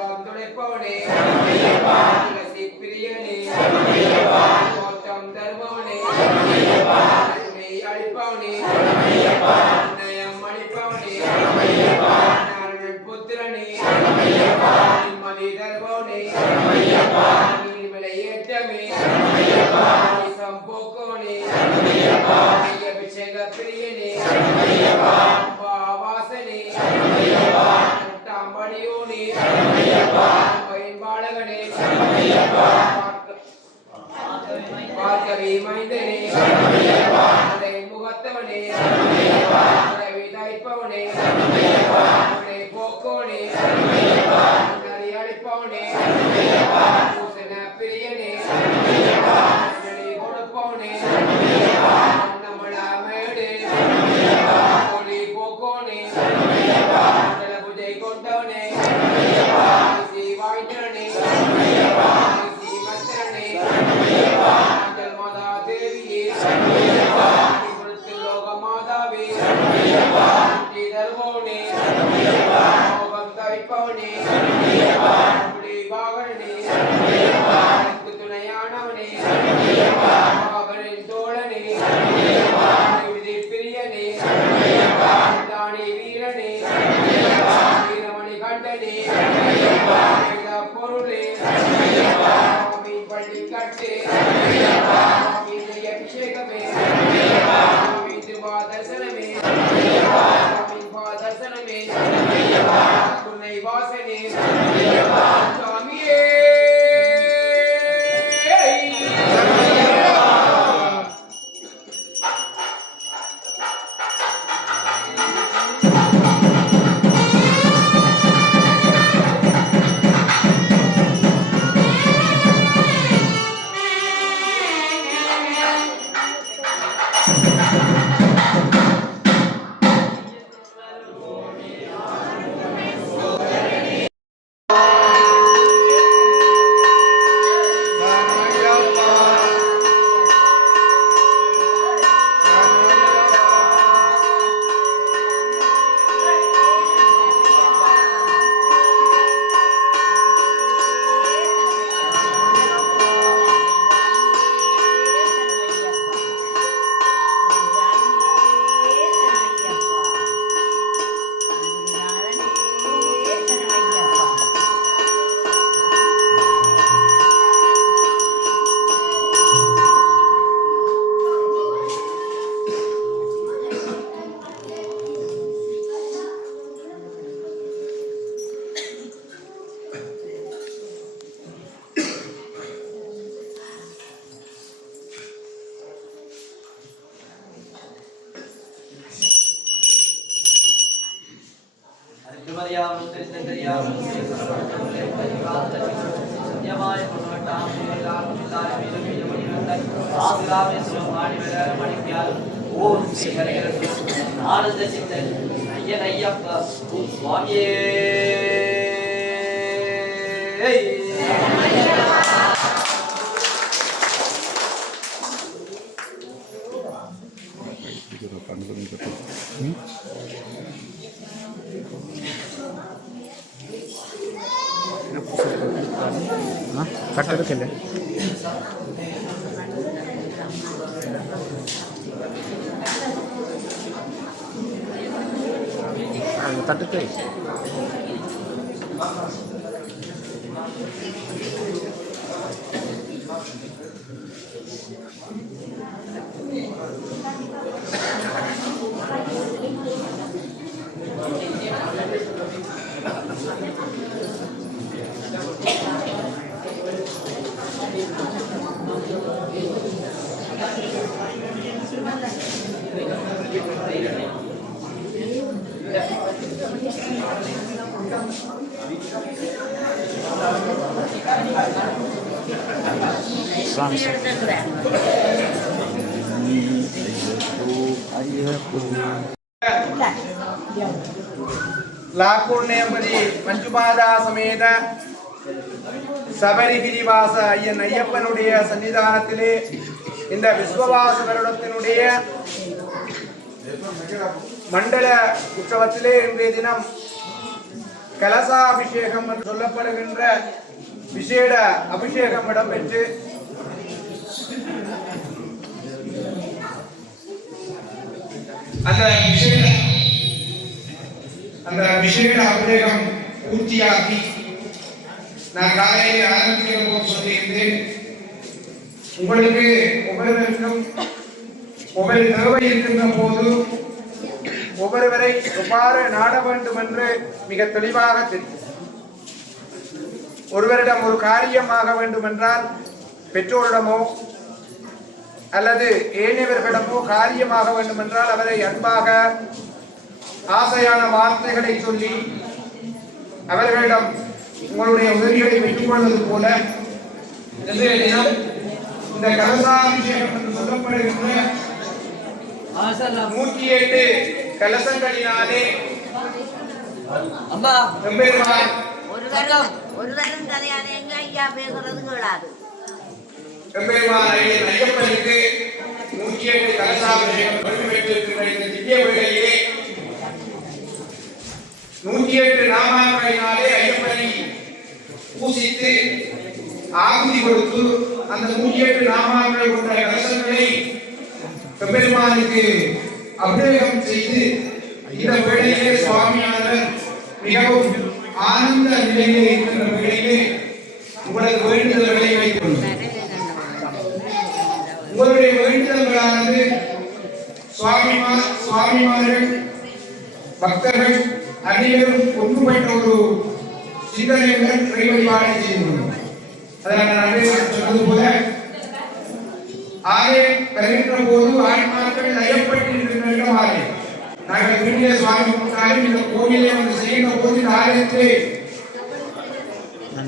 Bangdole Pone அழிப்பவனே அழிப்பவனே புத்திரனே நிம்மதி தருபவனே விலையேற்றமே சம்போக்கோனே அபிஷேக பிரியனே வாசனே தாம்படியோனே பயன்பாளகனே பார்க்கவே மைந்தனே முகத்தவனே தைப்பவனே போக்கோனே அழிப்பவனே பிரியனே கொடுப்பவனே நம்மளமேடு ஒளி போக்கோனே புஜை கொண்டவனே வாய்ந்தனே மத்திரனே மாதா தேவியே லோக மாதாவே தருவோனே மோகம் தவிப்பவனே வாகனே துணையானவனே மகனின் தோழனே பிரியனே தானே வீரனே வீரமணி கண்டனே பொருளே பள்ளி கட்டே அபிஷேகமே தரிசனமே தரிசனமே துணை வாசனே சுவாமியே ஆனந்த சித்தன் ஐயன் ஐயப்பா சுவாமியே കട്ടെടുക്കല്ലേ തട്ടിട്ട് லாக்கூர்ணேம்பதி மஞ்சுமாதா சமேத சபரிகிரிவாச ஐயன் ஐயப்பனுடைய சன்னிதானத்திலே இந்த விஸ்வவாச வருடத்தினுடைய மண்டல உற்சவத்திலே இன்றைய தினம் கலசாபிஷேகம் என்று சொல்லப்படுகின்ற விசேட அபிஷேகம் இடம்பெற்று அந்த விசேட அபிஷேகம் பூர்த்தியாக்கி நான் காலையிலே ஆரம்பிக்கிற போது சொல்லியிருந்தேன், உங்களுக்கு ஒவ்வொருவருக்கும் ஒவ்வொரு தேவை இருக்கின்ற போது ஒவ்வொருவரை எவ்வாறு நாட வேண்டும் என்று மிக தெளிவாக தெரியும். ஒருவரிடம் ஒரு காரியமாக வேண்டும் என்றால் பெற்றோரிடமோ அல்லது ஏனையவர்களிடமோ காரியமாக வேண்டும் என்றால் அவரை அன்பாக ஆசையான வார்த்தைகளை சொல்லி அவர்களிடம் உங்களுடைய உதவிகளை பெற்றுக் கொள்வது போல இன்றைய தினம் இந்த கலசாபிஷேகம் என்று சொல்லப்படுகின்ற 108 கலசங்களினாலே அம்மா எம்பெருமான் ஒருவரும் தலையானே ஐயா பேசுறது கேளாது. எம்பெருமான் ஐயப்பனுக்கு 108 கலசாபிஷேகம் பெற்றுவிட்டிருக்கின்ற இந்த திவ்ய வேளையிலே 108 நாமாக்களினாலே ஐயப்பனை பூசித்து ஆகுதி கொடுத்து அந்த 108 நாமாக்கள் கொண்ட கலசங்களை எம்பெருமானுக்கு அபிஷேகம் செய்து இந்த வேளையிலே சுவாமியானவர் மிகவும் ஆனந்த நிலையிலே இருக்கின்ற வேளையிலே உங்களுக்கு வேண்டுதல்களை வைத்துள்ளோம். உங்களுடைய வேண்டுதல்களானது சுவாமிமார்கள் பக்தர்கள் அனைவரும் ஒன்றுபட்ட ஒரு சிந்தனையுடன் இறை வழிபாடு செய்துள்ளோம். அதனால் நான் சொன்னது போல ஆலயம் வருகின்ற போது ஆன்மாக்கள் லயப்பட்டிருக்கின்ற இடம் ஆலயம். நாங்கள் வீட்டிலே சுவாமி முன்னாலும் இந்த கோவிலை வந்து செய்கின்ற போது இந்த ஆலயத்திலே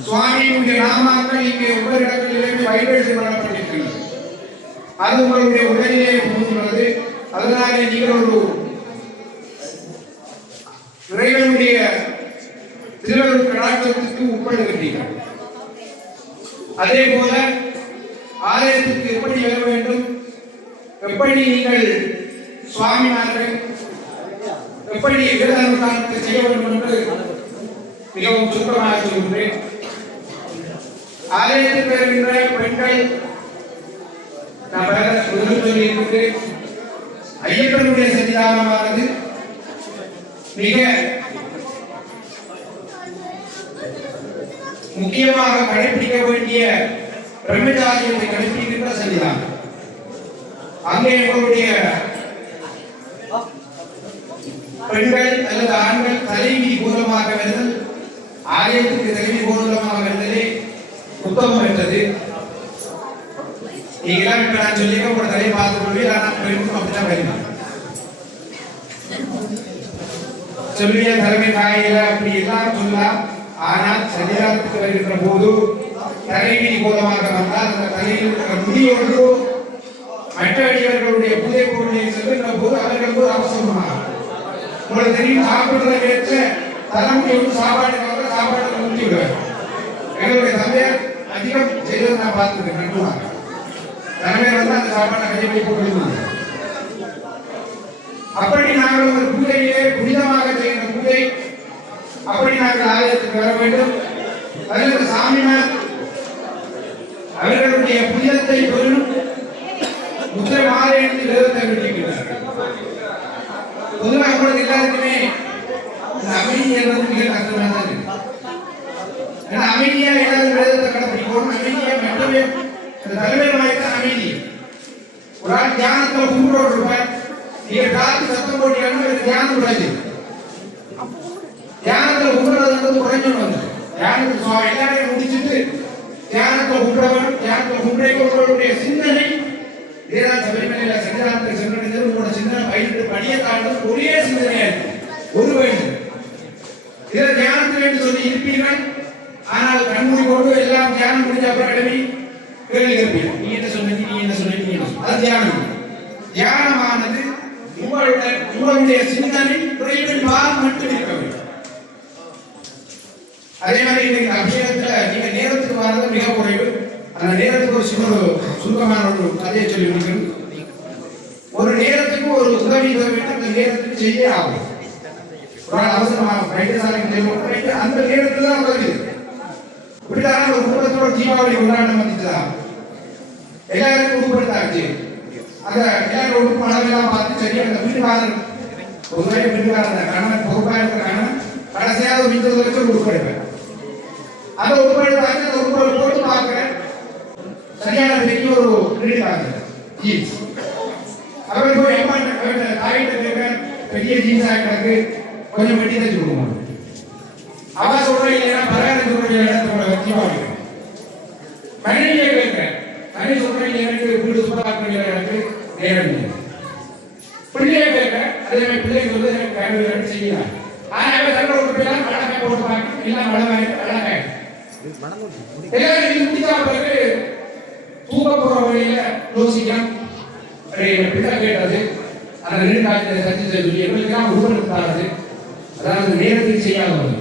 சுவாமியுடைய நாமாக்கள் இங்கே ஒவ்வொரு இடங்களிலிருந்து வைரேஷன் பண்ணப்பட்டிருக்கிறது. அது உங்களுடைய உடலிலே புகுந்துள்ளது. அதனாலே நீங்கள் ஒரு இறைவனுடைய திருவருள் கடாட்சத்துக்கு உட்படுகின்றீர்கள். அதே போல ஆலயத்துக்கு எப்படி வர வேண்டும், எப்படி நீங்கள் சுவாமிமார்கள் எப்படி விரதானுஷ்டானத்தை செய்ய வேண்டும் என்று மிகவும் சுருக்கமாக சொல்கின்றேன். ஆலயத்துக்கு வருகின்ற பெண்கள் நான் சொல்லியிருக்கிறேன், ஐயப்பனுடைய சன்னிதானமானது மிக முக்கியமாக கடைபிடிக்க வேண்டிய பிரம்மச்சாரியத்தை கடைபிடிக்கின்ற சன்னிதானம். அங்கே உங்களுடைய பெண்கள் அல்லது ஆண்கள் தலைவி மூலமாக வருதல், ஆலயத்துக்கு தலைவி மூலமாக வருதலே உத்தமம் என்றது. நீங்களாம் இப்ப நான் சொல்லிக்க உங்களோட தலையை பார்த்துக் கொள்வீர். ஆனால் பெண்ணும் அப்படிதான் வருவாங்க. சொல்லிய தலைமை காயில அப்படி எல்லாம் சொல்லலாம். ஆனால் சன்னிதானத்துக்கு வருகின்ற போது தலைவி மூலமாக வந்தால் அந்த தலையில் இருக்கிற முடியோடு மற்ற அடியவர்களுடைய புதை பொருளை செல்கின்ற போது அவர்களுக்கு ஒரு அவசரமாக உங்களுக்கு தெரியும். சாப்பிடுறத கேட்டு தலைமுறை சாப்பாடு ஊற்றி விடுவார். எங்களுடைய தந்தையார் அதிகம் செய்வதை நான் பார்த்துருக்கேன். நன்றாக தலைமையை வந்து அந்த சாப்பாட்டை கையை போட்டு அப்படி நாங்கள் ஒரு பூஜையிலே புனிதமாக செய்கிற பூஜை அப்படி நாங்கள் ஆலயத்துக்கு வர வேண்டும். அதில் சாமியார் அவர்களுடைய புனிதத்தை பெறும் முத்திரை மாலை என்று விரதத்தை விட்டிருக்கிறார்கள். பொதுவாக உங்களுக்கு எல்லாருக்குமே இந்த அமைதி என்பது மிக கஷ்டமாக தான் இருக்கு. ஏன்னா அமைதியா எல்லாரும் விரதத்தை கடைபிடிக்கணும். அமைதியா மற்றவே இந்த தலைமையில் வாய்த்தான் அமைதி. ஒரு ஆள் தியானத்தில் கும்பிட்டு இருப்பார். நீங்க காத்து சத்தம் போட்டீங்கன்னா தியானம் விடாது. தியானத்தில் கும்பிடுறது குறைஞ்சணும். தியானத்தில் எல்லாரையும் முடிச்சுட்டு தியானத்தில் கும்பிடவன் தியானத்தில் கும்பிடுடைய சிந்தனை இதேதான் சபரிமலையில சன்னிதானத்தை சென்றடைந்தது. உங்களோட சிந்தனை பயிரிட்டு படிய தாழ்ந்தது ஒரே சிந்தனையா இருக்கு. ஒரு வேண்டும் இதில் தியானத்தில் என்று சொல்லி இருப்பீர்கள். ஆனால் கண்மூடி கொண்டு எல்லாம் தியானம் முடிஞ்ச அப்புறம் இடமே கேள்வி கேட்பீர்கள். நீ என்ன சொன்னீங்க, நீ என்ன சொன்னீங்க, அது தியானம். தியானமானது உங்களுடைய சிந்தனை குறைவின் பால் மட்டும் இருக்க வேண்டும். அதே மாதிரி இன்னைக்கு அபிஷேகத்துல நீங்க நேரத்துக்கு வர்றது மிக குறைவு. அந்த நேரத்துக்கு ஒரு சின்ன சுருக்கமான ஒரு கதையை சொல்லி முடிக்கணும். ஒரு நேரத்துக்கு ஒரு உதவி வேண்டும். அந்த நேரத்துக்கு செய்ய ஆகும். ஒரு அவசரமாக வைத்தியசாலைக்கு அந்த நேரத்துல தான் உதவி. இப்படிதான் ஒரு குடும்பத்தோட தீபாவளி கொண்டாட்டம் வந்துச்சுதான் எல்லாருக்கும் உட்படுத்தாச்சு. அந்த எல்லாரும் உடுப்பு அளவெல்லாம் பார்த்து சரியா அந்த வீட்டுக்காரன் பொதுவாக வீட்டுக்காரன் கணவன் பொறுப்பாக இருக்கிற கணவன் கடைசியாக வீட்டு வச்சு உடுப்பு எடுப்பேன். அந்த உடுப்பு எடுத்தாங்க, அந்த உடுப்பு போட்டு பார்க்கிறேன் சரியான பெரிய ஒரு வீட்டுக்காரன் ஜீன்ஸ். அவர் போய் அம்மா தாயிட்ட கேட்க பெரிய ஜீன்ஸாக கிடக்கு, கொஞ்சம் வெட்டி தச்சு கொடுக்கணும். அவ சொல்றேன் இல்லைன்னா பரவாயில்ல சொல்றேன் மனைவியை கேட்கிறேன். மனைவி சொல்றேன் எனக்கு வீடு சுத்தமாக்க எனக்கு நேரம் இல்லை. பிள்ளையை கேட்கிறேன், அதே மாதிரி பிள்ளைக்கு வந்து எனக்கு கல்வி செய்யலாம். ஆனா அவன் சண்டை ஒரு பிள்ளை வளமை போட்டு பார்க்க எல்லாம் வளமை எல்லாரும் இது முடிச்சா பிறகு தூக்க போற வழியில யோசிக்கலாம். பிள்ளை கேட்டது அந்த நீர் காய்ச்சலை சர்ச்சை சொல்லி எங்களுக்கெல்லாம் உருவெடுத்தாது, அதாவது நேரத்துக்கு செய்யாதவங்க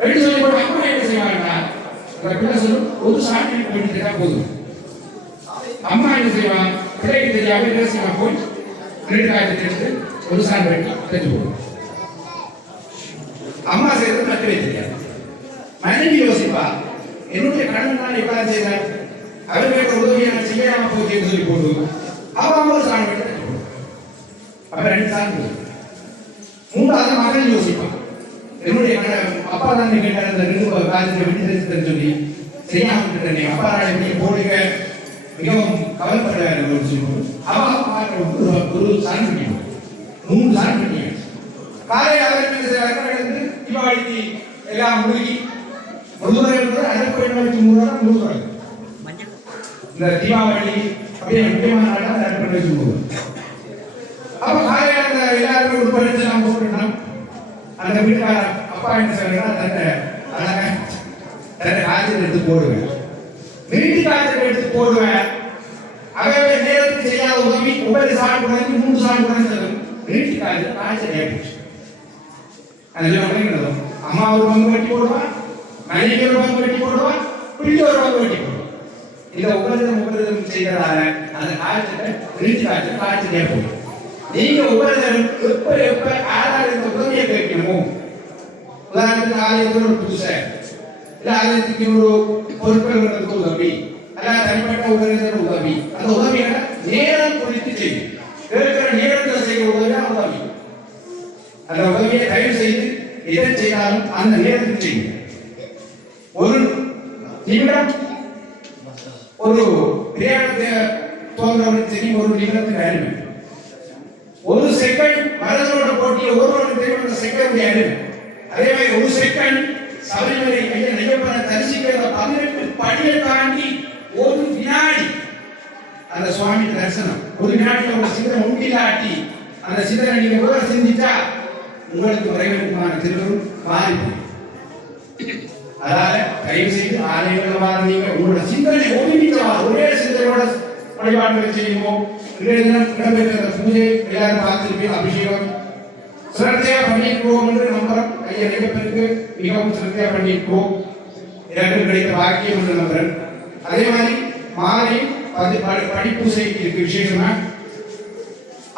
எப்படி சொல்லி போட்டு அம்மா என்ன செய்வாங்கன்னா அந்த பிள்ளை சொல்லும் ஒரு சாட்டி போயிட்டு போதும். அம்மா என்ன செய்வான், பிள்ளைக்கு தெரியாம என்ன செய்வான், போய் நீர் காய்ச்சல் எடுத்து ஒரு சாண் வெட்டி தச்சு போடும். அம்மா செய்யறது மக்களே தெரியாது. மனைவி யோசிப்பா, என்னுடைய கடன் நான் எப்ப செய்தார், அவர் கேட்ட உதவியை நான் செய்யாம போச்சு சொல்லி போடு. அவன் ஒரு சாண் வெட்டி தச்சு போடும். அப்ப ரெண்டு சாண் போடும். மூன்றாவது மகன் யோசிப்பான், என்னுடைய அப்பா தான் கேட்டார் அந்த ரெண்டு காலத்தில் வெட்டி தச்சு சொல்லி செய்யாம விட்டுட்டேன், அப்பா நாளை போடுங்க மிகவும் கவலைப்படுறாரு சொல்லி அவன் ஒரு சாண் வெட்டி மூணு சாண் வெட்டி காலையில் அவர் தீபாவளிக்கு எல்லாம் முழுகி முழுவதை அடுப்பு முழுகிறாங்க. இந்த தீபாவளி அப்படியே முக்கியமான நாட்கள் அடுப்பு வச்சு போடுவோம். அப்ப காலையில் அந்த எல்லாருமே உட்படுத்தி எல்லாம் போட்டுட்டோம். அந்த வீட்டுக்கார அப்பா என்ன சொல்றா, தன்னை காய்ச்சல் எடுத்து போடுவேன், வீட்டு காய்ச்சல் எடுத்து போடுவேன். அவைய நேரத்துக்கு செய்யாத உதவி ஒவ்வொரு சாண் குறைஞ்சி 3 சாண் குறைஞ்சது வீட்டு காய்ச்சல் ஏற்படுச்சு. அம்மா ஒரு பங்கு வெட்டி போடுவான், மனைவி ஒரு பங்கு வெட்டி போடுவான், பிள்ளை ஒரு பங்கு வெட்டி போடுவான். இந்த உபரிதம் செய்யறதால அந்த காய்ச்சலை வீட்டு காய்ச்சல் ஏற்படும். நீங்க உபரிதம் எப்ப ஆதார இந்த உதவியை கேட்கணுமோ, உதாரணத்துக்கு ஆலயத்தில் ஒரு புதுசை இல்ல ஆலயத்துக்கு ஒரு பொருட்கள் உதவி அல்ல தனிப்பட்ட உபரிதம் உதவி, அந்த உதவியை நேரம் குறித்து செய்யும். இருக்கிற நேரத்தில் செய்ய உதவி உதவி. அந்த உதவியை தயவு செய்து எதை செய்தாலும் அந்த நேரத்தில் செய்யும். ஒரு நிமிடம் ஒரு பிரயாணத்தை தோன்றவனுக்கு தெரியும், ஒரு நிமிடத்துக்கு அறிவு. ஒரு செகண்ட் மரதனோட போட்டியில் ஒருவனுக்கு தெரியும் அந்த செகண்ட் அறிவு. அதே மாதிரி ஒரு செகண்ட் சபரிமலை ஐயப்பனை தரிசிக்கிற 18 படியை தாண்டி ஒரு வினாடி அந்த சுவாமி தரிசனம், ஒரு வினாடியில் ஒரு சிந்தனை உண்டியில் ஆட்டி அந்த சிந்தனை நீங்க கூட செஞ்சுட்டா உங்களுக்கு வரைவதற்குமான திருவருள் மாறி. அதனால தயவு செய்து ஆலயங்கள் நீங்க உங்களோட சிந்தனை ஒரே சிந்தனையோட வழிபாடுகளை செய்வோம். இடம்பெற்ற பூஜை எல்லாரும் பார்த்திருப்பீங்க, அபிஷேகம் சிரத்தையா பண்ணியிருக்கிறோம் என்று நம்புறோம். ஐயா ஐயப்பனுக்கு மிகவும் சிரத்தையா பண்ணியிருக்கிறோம், எனக்கு கிடைத்த பாக்கியம் என்று நம்புறேன். அதே மாதிரி மாலை படிப்பூசை இருக்கு. விசேஷமா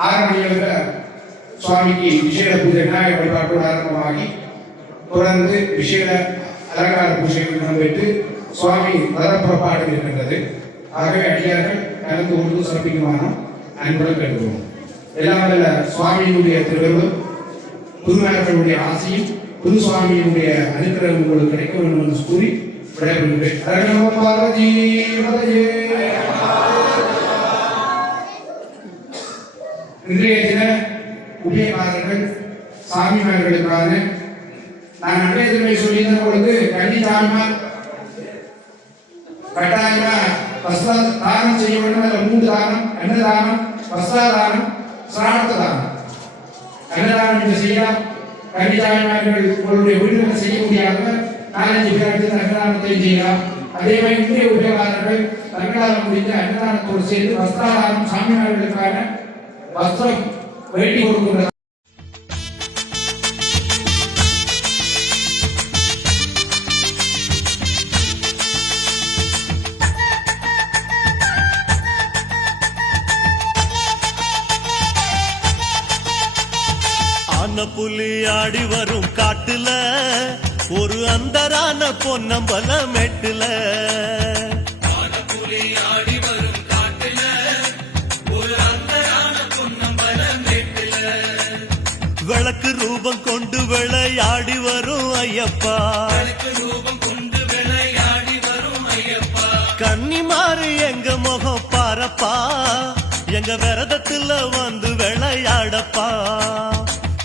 6 மணி அளவில் சுவாமிக்கு விசேட பூஜை விநாயகர் வழிபாட்டோடு ஆரம்பமாகி தொடர்ந்து விசேட அலங்கார பூஜைகள் நடைபெற்று சுவாமி வரப்புறப்பாடு இருக்கின்றது. ஆகவே அடியார்கள் கலந்து கொண்டு சிறப்பிக்குமான அன்புடன் கேட்டுக்கொள்வோம். எல்லாம் சுவாமியினுடைய திருவருளும் குருநாயகர்களுடைய ஆசையும் குரு சுவாமியினுடைய அனுகிரகம் உங்களுக்கு கிடைக்க வேண்டும் என்று கூறி விடைபெறுகிறேன். இன்றைய தின உபயகாரர்கள் சாமிமார்களுக்கான நான் அன்றைய தினமே சொல்லியிருந்த பொழுது கண்டிப்பாக கட்டாயமா தானம் செய்ய வேண்டும். அதில் 3 தானம்: அன்னதானம், வஸ்திரதானம், சிரார்த்த தானம். அன்னதானம் என்று செய்யலாம். கண்டிப்பாக உங்களுடைய வீடுகளை செய்ய முடியாதவர் 4-5 பேருக்கு அன்னதானத்தை செய்யலாம். அதே மாதிரி இன்றைய உபயகாரர்கள் அன்னதானம் முடிந்த அன்னதானத்தோடு சேர்த்து வஸ்திரதானம் சாமிமார்களுக்கான வஸ்திரம் வேண்டி கொடுக்கின்ற புலி ஆடி வரும் காட்டுல ஒரு அந்தரான பொன்னம்பல மெட்டுல விளக்கு ரூபம் கொண்டு விளையாடி வரும் ஐயப்பா கன்னிமாறு எங்க முகம் பாரப்பா எங்க விரதத்துல வந்து விளையாடப்பா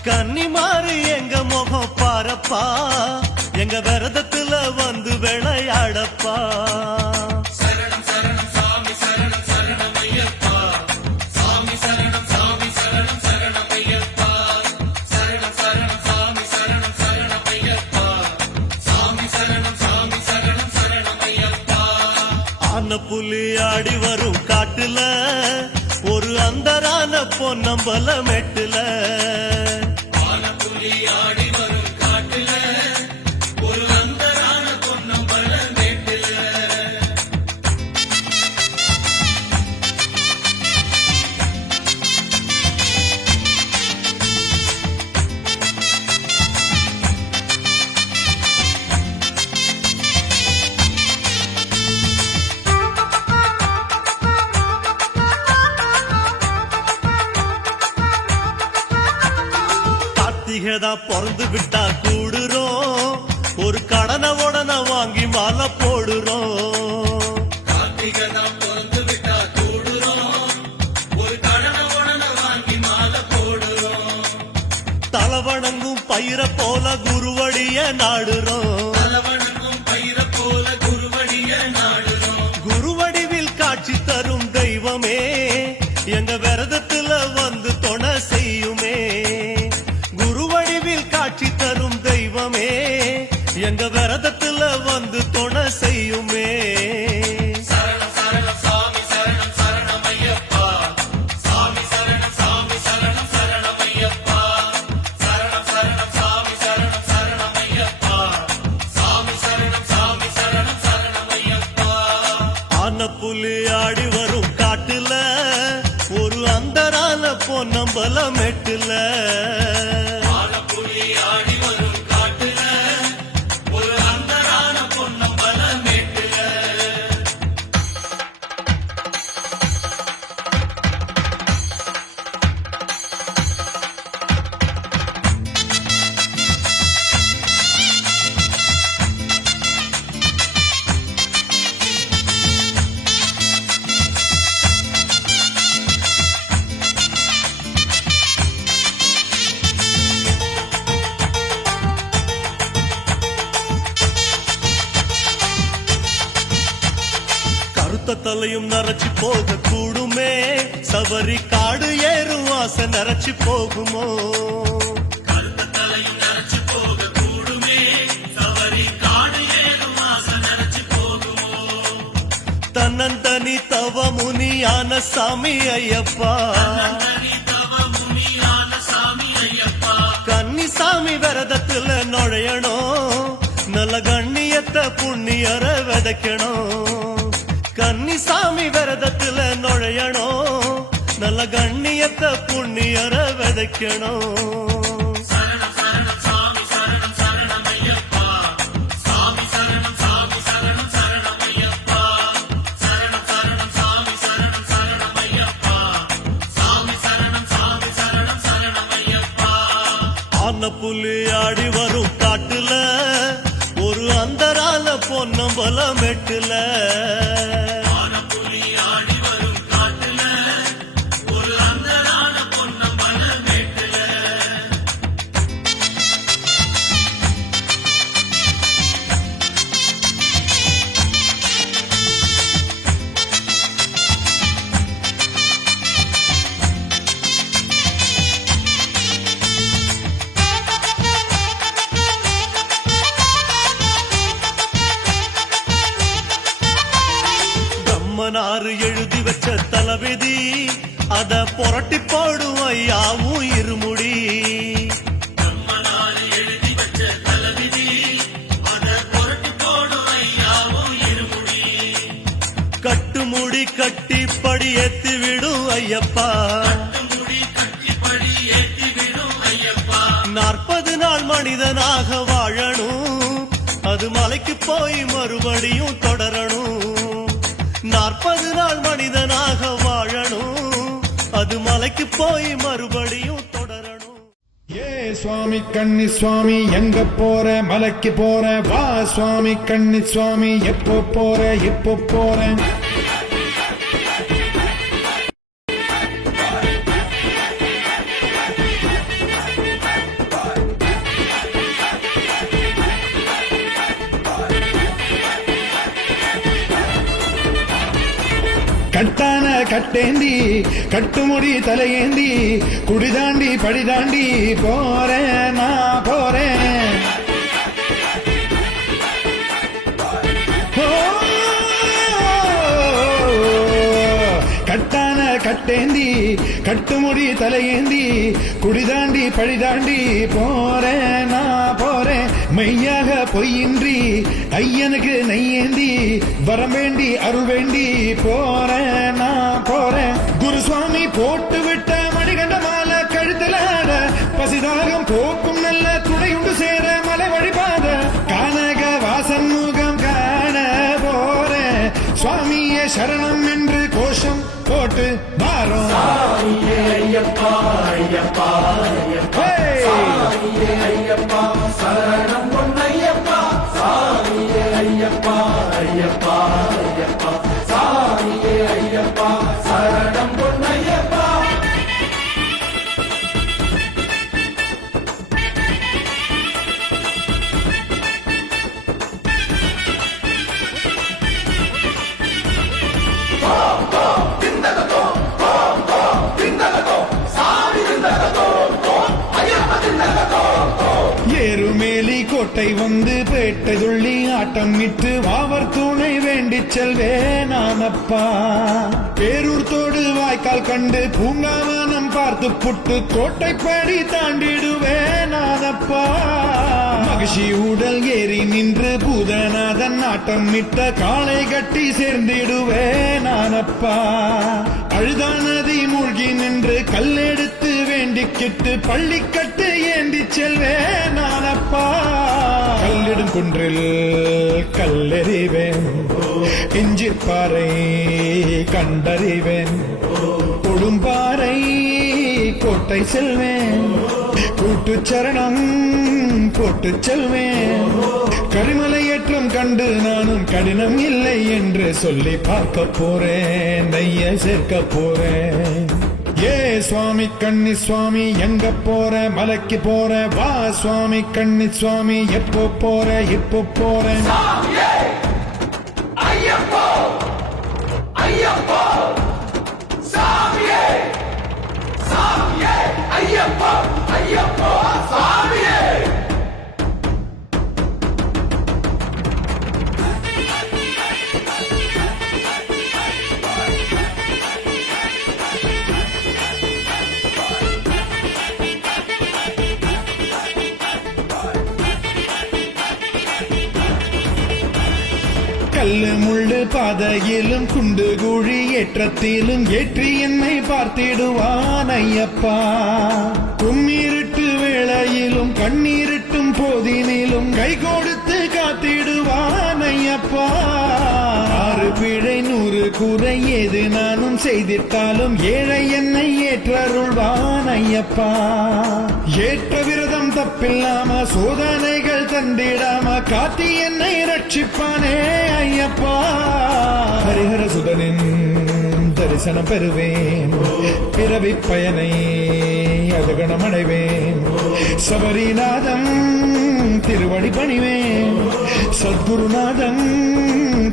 கன்னிமாறு எங்க முகம் பாரப்பா எங்க விரதத்துல வந்து விளையாடப்பா புலி ஆடி வரும் காட்டுல ஒரு அந்தரான பொன்னம்பல மெட்டுல புலி ஆடி வரும் காட்டுல ஒரு அந்தரான பொன்னம்பல மெட்டுல தான் பிறந்து விட்டா கூடுறோம் ஒரு கடனை உடனே வாங்கி மாலை போடுறோம் பிறந்து விட்டா கூடுறோம் ஒரு கடனை உடனே வாங்கி மாலை போடுறோம் தலவணங்கும் பயிர போல குருவடிய நாடுறோம் தலவணங்கும் பயிர போல குருவடிய நாடுறோம் குருவடிவில் காட்சி தரும் தெய்வமே எங்க விரதத்துல வந்து துணை செய்யுமே காட்சி தரும் தெய்வமே எங்க விரதத்துல வந்து துணை செய்யுமே சரணம் சரணம் சாமி சரணம் சரணம் ஐயப்பா சாமி சரணம் சாமி சரணம் சரணம் ஐயப்பா சரணம் சரணம் சாமி சரணம் சரணம் ஐயப்பா சாமி சரணம் சாமி சரணம் சரணம் ஐயப்பா ஆன புலி ஆடி வரும் காட்டுல ஒரு அந்தரான பொன்னம்பல மெட்டுல தலையும் நரைச்சு போக கூடுமே சபரி காடு ஏறும் ஆசை நரைச்சு போகுமோ கருத்த தலையும் நரைச்சு போக கூடுமே சபரி காடு ஏறும் ஆசை நரைச்சு போகுமோ தன்னந்தனி தவ முனியான சாமி ஐயப்பா கன்னிசாமி விரதத்துல நுழையணும் நல்ல கண்ணியத்தை புண்ணியர விதைக்கணும் கன்னிசாமி விரதத்துல நுழையணும் நல்ல கண்ணியத்தை புண்ணியர விதைக்கணும் சரணம் சரணம் சாமி சரணம் சரணம் ஐயப்பா சாமி சரணம் சாமி சரணம் சரணம் ஐயப்பா சரணம் சரணம் சாமி சரணம் சரணம் ஐயப்பா சாமி சரணம் சாமி சரணம் சரணம் ஐயப்பா ஆன புலி ஆடி வரும் காட்டுல ஒரு அந்தரால பொன்னம்பல மெட்டுல நாறு எழுதி வச்ச தளபதி அத புரட்டி போடும் ஐயாவும் இருமுடி கட்டுமுடி கட்டி படி ஏத்தி விடும் ஐயப்பா 40 நாள் மனிதனாக வாழணும் அது மலைக்கு போய் மறுபடியும் தொடரணும் 40 நாள் மனிதனாக வாழணும் அது மலைக்கு போய் மறுபடியும் தொடரணும் ஏ சுவாமி கண்ணி சுவாமி எங்க போற மலைக்கு போற வா சுவாமி கண்ணி சுவாமி எப்போ போற எப்போ போற கட்டான கட்டேந்தி கட்டுமுடி தலையேந்தி குடிதாண்டி படிதாண்டி போறேன் நான் போறேன் கட்டான கட்டேந்தி கட்டுமுடி தலையேந்தி குடிதாண்டி படிதாண்டி போறேன் நான் போறேன் மெய்யாக பொய்யின்றி ஐயனுக்கு நெய்யேந்தி வரம் வேண்டி அருள் வேண்டி போறேன் நான் போறேன் குருசுவாமி போட்டு விட்ட மணிகண்ட மாலை கழுத்துல பசிதாகம் போக்கும் நல்ல துணையுண்டு சேர மலை வழிபாத கானக வாசன் முகம் காண போறேன் சுவாமியே சரணம் என்று கோஷம் போட்டு வாரோம் ஐயப்பா ஐயப்பா ஐயப்பா சாமியே ஐயப்பா சரணம் பொன்னையப்பா சாமியே ஐயப்பா ஐயப்பா ஐயப்பா சாமியே ஐயப்பா சரணம் பொன்னையப்பா ஏறுமேலி கோட்டை வந்து பேட்டை துள்ளி ஆட்டம் இட்டு வாவர் துணை வேண்டிச் செல்வேன் நானப்பா பேரூர் தோடு வாய்க்கால் கண்டு பூங்காவனம் பார்த்து புட்டு கோட்டைப்படி தாண்டிடுவேன் நானப்பா மகிழ்ச்சி உடல் ஏறி நின்று பூதநாதன் ஆட்டம் இட்ட காலை கட்டி சேர்ந்திடுவேன் நானப்பா அழுதா நதி மூழ்கி நின்று கல்லெடுத்து வேண்டிக்கிட்டு பள்ளிக்கட்டு ஏந்தி செல்வேன் நானப்பா கல்லிடும் குன்றில் கல்லெறிவேன் இஞ்சிப்பாறை கண்டறிவேன் கொடும்பாறை கோட்டை செல்வேன் கூட்டு சரணம் போட்டு செல்வேன் கரிமலை ஏற்றம் கண்டு நானும் கடினம் இல்லை என்று சொல்லி பார்க்க போறேன் நெய்ய சேர்க்க போறேன் ஏ சுவாமி கண்ணி சுவாமி எங்க போற மலைக்கு போற வா சுவாமி கண்ணி சுவாமி எப்போ போற இப்போ போறேன் ஐயப்பா ஐயப்பா சாமியே சாமியே ஐயப்பா ஐயப்பா சாமியே கல்லு முள்ளு பாதையிலும் குண்டு குழி ஏற்றத்திலும் ஏற்றி என்னை பார்த்திடுவான் ஐயப்பா கும்மிருட்டு வேளையிலும் கண்ணீரிட்டும் போதினிலும் கை கொடுத்து காத்திடுவான் ஐயப்பா ஆறு பிழை 100 குறை ஏது நானும் செய்திட்டாலும் ஏழை என்னை ஏற்றருள்வான் ஐயப்பா ஏற்ற விரதம் தப்பில்லாம சோதனைகள் தந்திடாம காத்தி என்னை ரட்சிப்பானே ஐயப்பா ஹரிஹர சுதனின் தரிசனம் பெறுவேன் பிறவி பயனை அதகணம் அடைவேன் சபரிநாதம் திருவடி பணிவேன் சத்குருநாதன்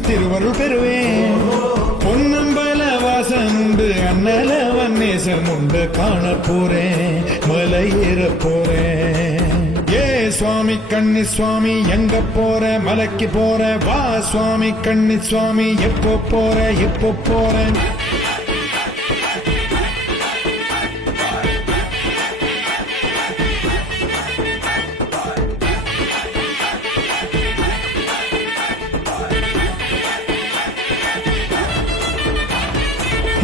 திருவருள் பெறுவேன் பொன்னம்பல வாசன் உண்டு அண்ணலவன் நேசன் உண்டு காண போறேன் மலை ஏற போறேன் ஏ சுவாமி கண்ணி சுவாமி எங்க போற மலைக்கு போற வா சுவாமி கண்ணி சுவாமி எப்போ போற எப்போ போறேன்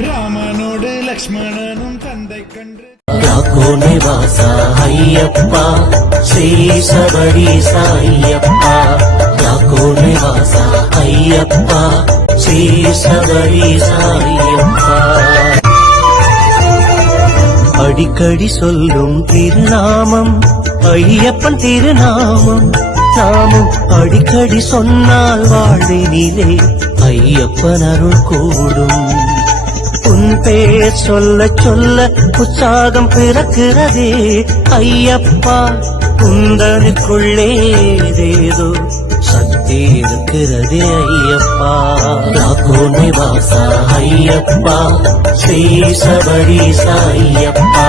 ராமனோடு லக்ஷ்மணனும் தந்தை கன்று ಯಾಕೋ ನಿವಾಸ ಅಯ್ಯಪ್ಪ ಶ್ರೀ ಶಬರೀಶ ಅಯ್ಯಪ್ಪ ಯಾಕೋ ನಿವಾಸ ಅಯ್ಯಪ್ಪ ಶ್ರೀ ಶಬರೀಶ ಅಯ್ಯಪ್ಪ அடிக்கடி சொல்லும் திருநாமம் ஐயப்பன் திருநாமம். நாமும் அடிக்கடி சொன்னால் வாழ்வினிலே ஐயப்பன் அருள் கூடும். உன் பேர் சொல்ல சொல்ல உற்சாகம் பிறக்கிறதே ஐயப்பா. குந்தனுக்குள்ளே ஏதேதோ சக்தி இருக்கிறதே ஐயப்பா. யாக்கோனை வாசா ஐயப்பா, ஸ்ரீ சபரீச ஐயப்பா.